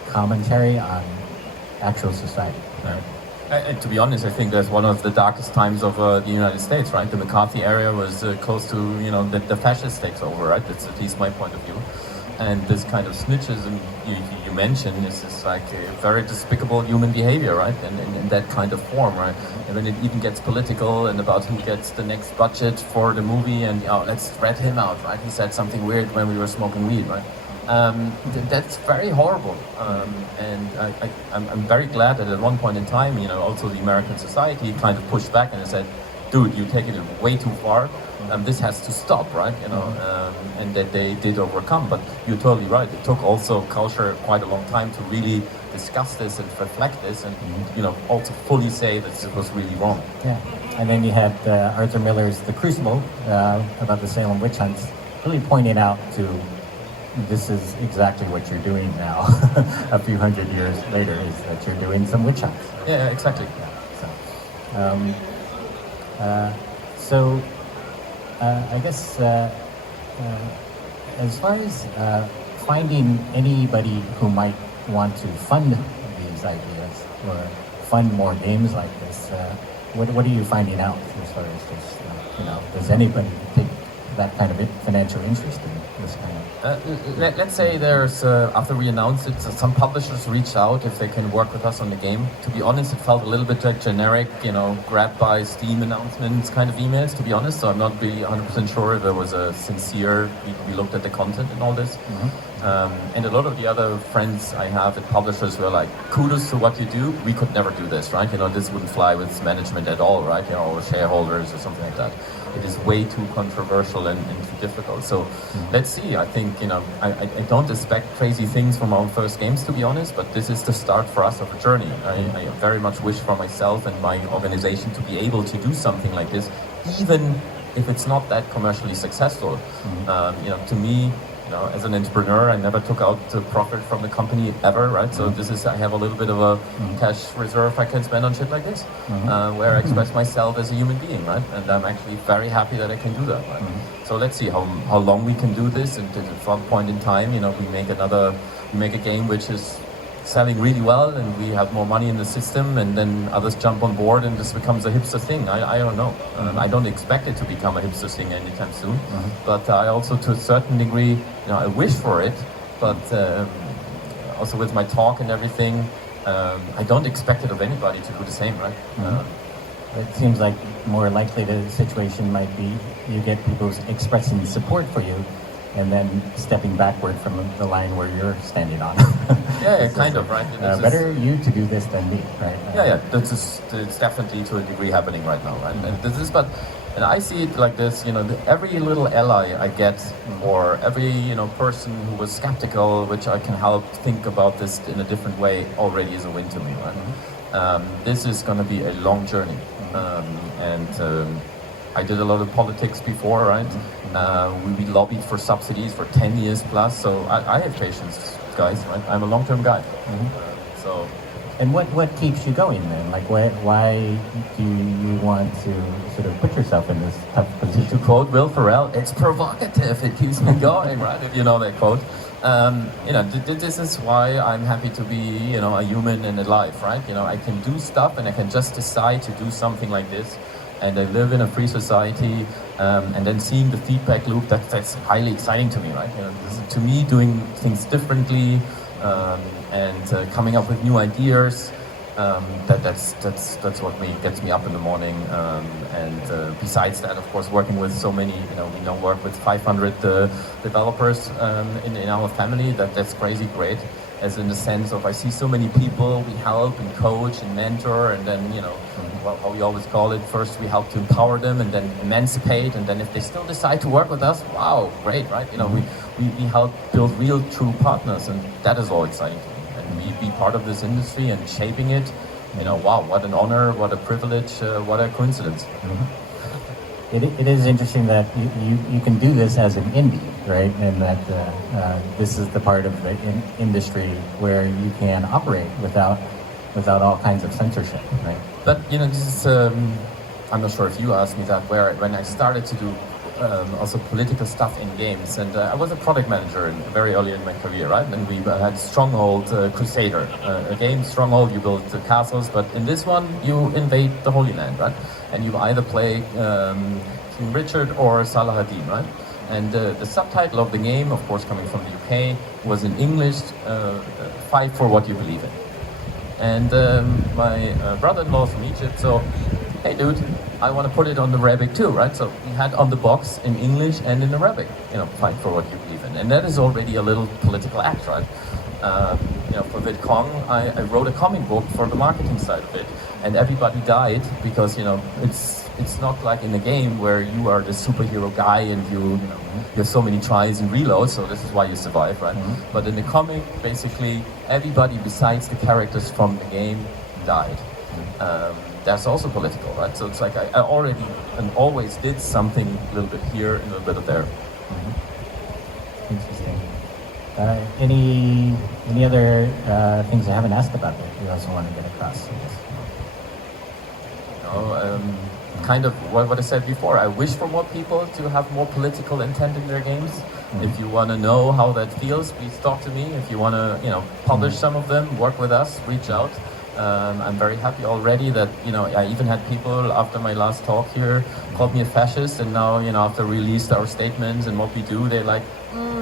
commentary on actual society. Right? To be honest, I think that's one of the darkest times of the United States, right? The McCarthy era was close to the fascist takes over, right? That's at least my point of view. And this kind of snitchism you mentioned is just like a very despicable human behavior, right? And in that kind of form, right? And then it even gets political and about who gets the next budget for the movie, and let's rat him out, right? He said something weird when we were smoking weed, right? That's very horrible, and I'm very glad that at one point in time, also the American society kind of pushed back and said, dude, you take it way too far. This has to stop, right? And that they did overcome. But you're totally right. It took also culture quite a long time to really discuss this and reflect this, and also fully say that this was really wrong. Yeah, and then you had Arthur Miller's *The Crucible* about the Salem witch hunts, really pointing out to this is exactly what you're doing now. A few hundred years later, is that you're doing some witch hunts. Yeah, exactly. So, I guess as far as finding anybody who might want to fund these ideas or fund more games like this, what are you finding out as far as this? Does anybody take that kind of financial interest in this kind of? Let's say there's, after we announced it, some publishers reached out if they can work with us on the game. To be honest, it felt a little bit like generic, grab by Steam announcements kind of emails, to be honest. So I'm not really 100% sure if there was a sincere, we looked at the content and all this. And a lot of the other friends I have at publishers were like, kudos to what you do. We could never do this, right? This wouldn't fly with management at all, right? Or shareholders or something like that. It is way too controversial and too difficult. So let's see. I think, I don't expect crazy things from our first games, to be honest, but this is the start for us of a journey. I very much wish for myself and my organization to be able to do something like this, even if it's not that commercially successful. To me, as an entrepreneur, I never took out the profit from the company ever, right? So I have a little bit of a cash reserve I can spend on shit like this, where I express myself as a human being, right? And I'm actually very happy that I can do that, right? So let's see how long we can do this, and at one point in time, we make a game which is selling really well, and we have more money in the system, and then others jump on board, and this becomes a hipster thing. I don't know. I don't expect it to become a hipster thing anytime soon, but I also, to a certain degree, I wish for it, but also with my talk and everything, I don't expect it of anybody to do the same, right? It seems like more likely the situation might be you get people expressing support for you, and then stepping backward from the line where you're standing on. Yeah, kind of, right? Better you to do this than me, right? Yeah, it's definitely to a degree happening right now, right? And I see it like this, every little ally I get, or every, person who was skeptical, which I can help think about this in a different way, already is a win to me, right? This is going to be a long journey, I did a lot of politics before, right? We lobbied for subsidies for 10 years plus, so I have patience, guys, right? I'm a long-term guy. So. And what keeps you going then? Like, why do you want to sort of put yourself in this tough position? To quote Will Ferrell, it's provocative, it keeps me going, right? If you know that quote. This is why I'm happy to be, a human and alive, right? I can do stuff, and I can just decide to do something like this. And I live in a free society, and then seeing the feedback loop, that's highly exciting to me, right? To me, doing things differently, and coming up with new ideas, that's what gets me up in the morning. And besides that, of course, working with so many, we now work with 500 developers in our family. That's crazy great. As in the sense of, I see so many people, we help and coach and mentor, and then, how we always call it, first we help to empower them and then emancipate, and then if they still decide to work with us, wow, great, right? We help build real, true partners, and that is all exciting to me. And we be part of this industry and shaping it, wow, what an honor, what a privilege, what a coincidence. It is interesting that you can do this as an indie, right? And that this is the part of the industry where you can operate without all kinds of censorship, right? But this is, I'm not sure if you asked me that, when I started to do also political stuff in games, and I was a product manager very early in my career, right? And we had Stronghold Crusader, a game Stronghold, you build castles, but in this one you invade the Holy Land, right? And you either play King Richard or Saladin, right? And the subtitle of the game, of course coming from the UK, was in English, Fight for What You Believe in. And my brother-in-law from Egypt, so, hey dude, I want to put it on the Arabic too, right? So we had on the box in English and in Arabic, fight for what you believe in. And that is already a little political act, right? For VidCon, I wrote a comic book for the marketing side of it, and everybody died because, it's not like in a game where you are the superhero guy and you have so many tries and reloads, so this is why you survive, right? But in the comic, basically, everybody besides the characters from the game died. That's also political, right? So it's like I already and always did something a little bit here and a little bit there. Interesting. Any other things I haven't asked about that you also want to get across? Kind of what I said before. I wish for more people to have more political intent in their games. If you want to know how that feels, please talk to me. If you want to, publish some of them, work with us, reach out. I'm very happy already that, I even had people after my last talk here called me a fascist, and now, after we released our statements and what we do, they're like,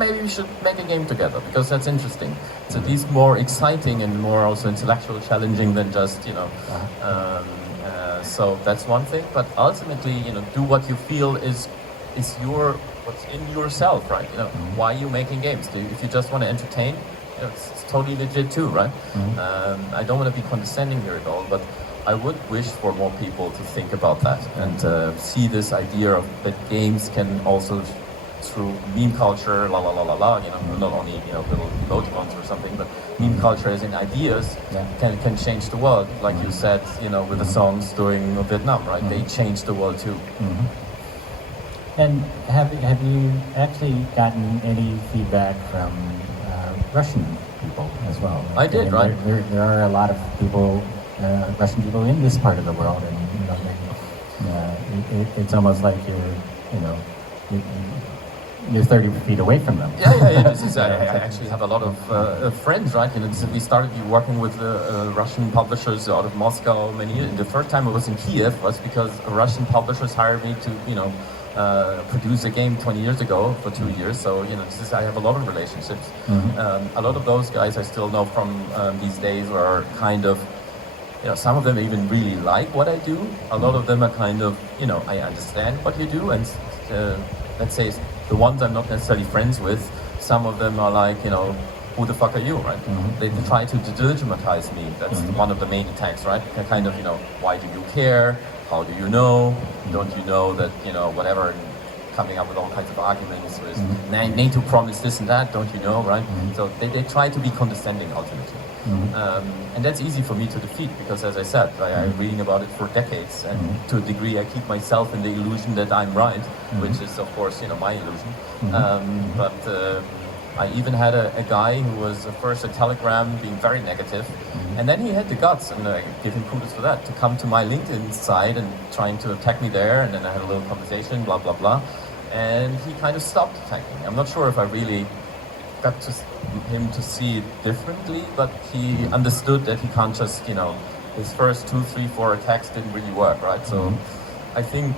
maybe we should make a game together because that's interesting. It's at least more exciting and more also intellectually challenging than just, you know. So that's one thing. But ultimately, you know, do what you feel is what's in yourself, right? You know, why are you making games? If you just want to entertain, you know, it's totally legit too, right? I don't want to be condescending here at all, but I would wish for more people to think about that and see this idea of that games can also, through meme culture, la la la la la, you know, not only, you know, little emoticons or something, but meme culture as in ideas can change the world. Like you said, you know, with the songs during Vietnam, right? They changed the world too. And have you actually gotten any feedback from Russian people as well? I did, mean, right? There are a lot of people, Russian people in this part of the world, and you know, it's almost like you're 30 feet away from them. Yeah. This is, I actually have a lot of friends, right? And we started working with Russian publishers out of Moscow many years. The first time I was in Kiev was because Russian publishers hired me to, you know, produce a game 20 years ago for 2 years. So, you know, I have a lot of relationships. A lot of those guys I still know from these days are kind of, you know, some of them even really like what I do. A lot of them are kind of, you know, I understand what you do, and let's say the ones I'm not necessarily friends with, some of them are like, you know, who the fuck are you, right? They try to delegitimize me. That's one of the main attacks, right? Kind of, you know, why do you care? How do you know? Don't you know that, you know, whatever, and coming up with all kinds of arguments with NATO promised this and that, don't you know, right? So they try to be condescending ultimately. And that's easy for me to defeat because, as I said, I'm reading about it for decades, and to a degree I keep myself in the illusion that I'm right, which is of course, you know, my illusion. But I even had a guy who was first a Telegram being very negative, and then he had the guts, and I give him kudos for that, to come to my LinkedIn side and trying to attack me there, and then I had a little conversation, blah blah blah, and he kind of stopped attacking me. I'm not sure if I really got him to see it differently, but he understood that he can't just, you know, his first 2, 3, 4 attacks didn't really work, right? So I think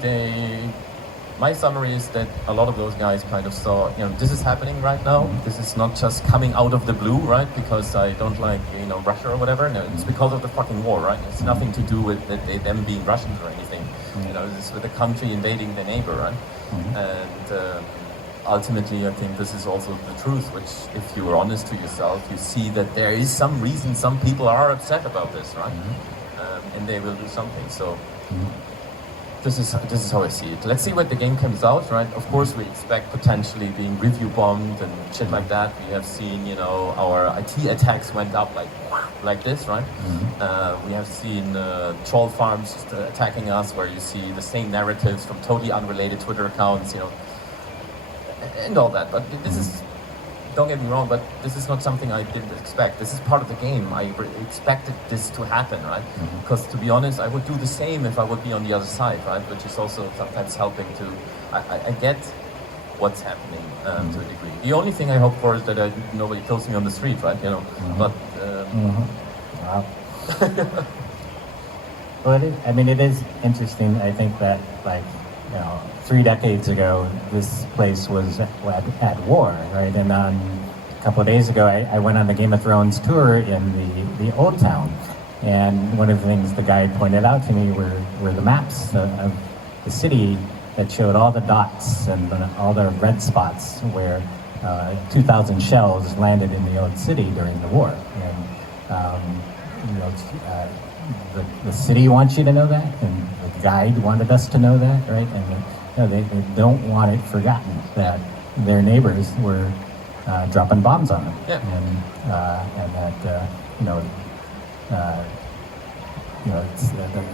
my summary is that a lot of those guys kind of saw, you know, this is happening right now. This is not just coming out of the blue, right? Because I don't like, you know, Russia or whatever. No, it's because of the fucking war, right? It's nothing to do with them being Russians or anything. You know, it's with the country invading their neighbor, right? And ultimately, I think this is also the truth, which, if you are honest to yourself, you see that there is some reason some people are upset about this, right? And they will do something. So this is how I see it. Let's see when the game comes out, right? Of course, we expect potentially being review bombed and shit like that. We have seen, you know, our IT attacks went up like this, right? We have seen troll farms attacking us, where you see the same narratives from totally unrelated Twitter accounts, you know, and all that. But this is, don't get me wrong, but this is not something I didn't expect. This is part of the game. I expected this to happen, right? Because to be honest, I would do the same if I would be on the other side, right? Which is also sometimes helping to, I get what's happening to a degree. The only thing I hope for is that nobody kills me on the street, right? You know, but... Wow. Well, I mean, it is interesting. I think that, like, you know, 3 decades ago, this place was at war, right? And a couple of days ago, I went on the Game of Thrones tour in the Old Town, and one of the things the guide pointed out to me were the maps of the city that showed all the dots and all the red spots where 2,000 shells landed in the old city during the war. And you know, the city wants you to know that, and the guide wanted us to know that, right? And you know, they don't want it forgotten that their neighbors were dropping bombs on them, and that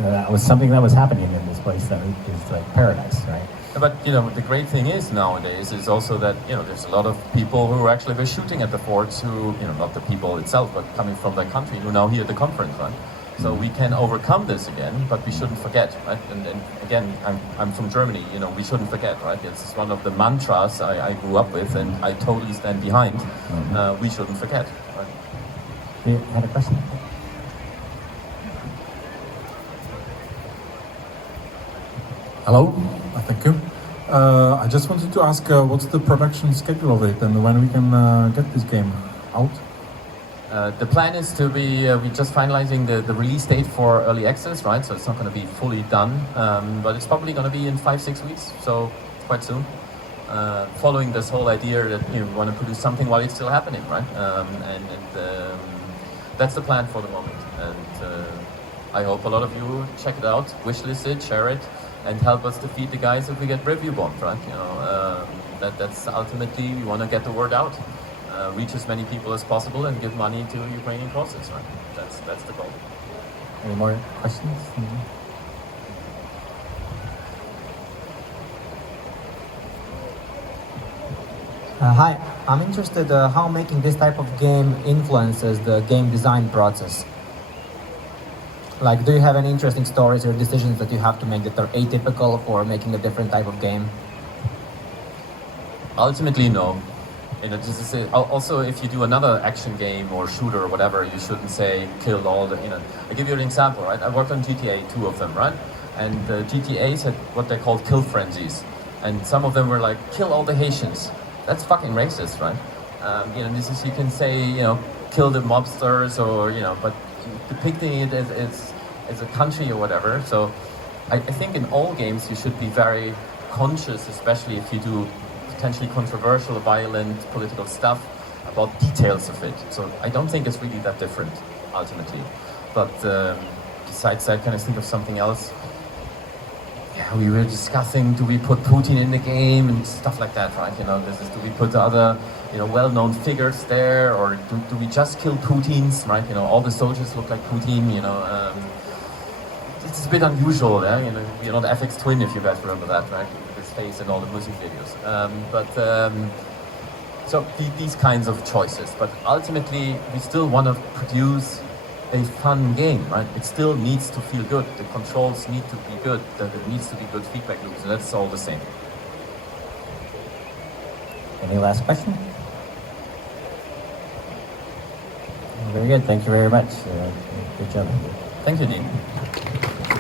that was something that was happening in this place that is like paradise, right? But you know, the great thing is nowadays is also that, you know, there's a lot of people who actually were shooting at the forts, who, you know, not the people itself, but coming from their country, who are now here at the conference, right? So we can overcome this again, but we shouldn't forget, right? And again, I'm from Germany, you know, we shouldn't forget, right? It's one of the mantras I grew up with, and I totally stand behind. We shouldn't forget, right? You had a question? Hello, thank you. I just wanted to ask what's the production schedule of it and when we can get this game out? The plan is to be, we're just finalizing the release date for early access, right? So it's not going to be fully done, but it's probably going to be in 5-6 weeks, so quite soon. Following this whole idea that we want to produce something while it's still happening, right? That's the plan for the moment. And I hope a lot of you check it out, wishlist it, share it, and help us defeat the guys if we get review bombed, right? You know, that's ultimately, we want to get the word out. Reach as many people as possible and give money to Ukrainian causes, right? That's the goal. Any more questions? Hi, I'm interested how making this type of game influences the game design process. Like, do you have any interesting stories or decisions that you have to make that are atypical for making a different type of game? Ultimately, no. You know, this is it. Also, if you do another action game or shooter or whatever, you shouldn't say kill all the, you know. I give you an example, right? I worked on GTA, 2 of them, right? And GTAs had what they called kill frenzies. And some of them were like, kill all the Haitians. That's fucking racist, right? You know, this is, you can say, you know, kill the mobsters or, you know, but depicting it as a country or whatever. So I think in all games you should be very conscious, especially if you do potentially controversial, violent, political stuff, about details of it. So I don't think it's really that different, ultimately. But besides that, can I think of something else? Yeah, we were discussing, do we put Putin in the game and stuff like that, right? You know, do we put other, you know, well-known figures there, or do we just kill Putins, right? You know, all the soldiers look like Putin, you know. It's a bit unusual, yeah? You know, you're not FX Twin, if you guys remember that, right? With his face in all the music videos. So these kinds of choices. But ultimately, we still want to produce a fun game, right? It still needs to feel good. The controls need to be good. There needs to be good feedback loops. And that's all the same. Any last question? Very good. Thank you very much. Good job. Thank you, Dean.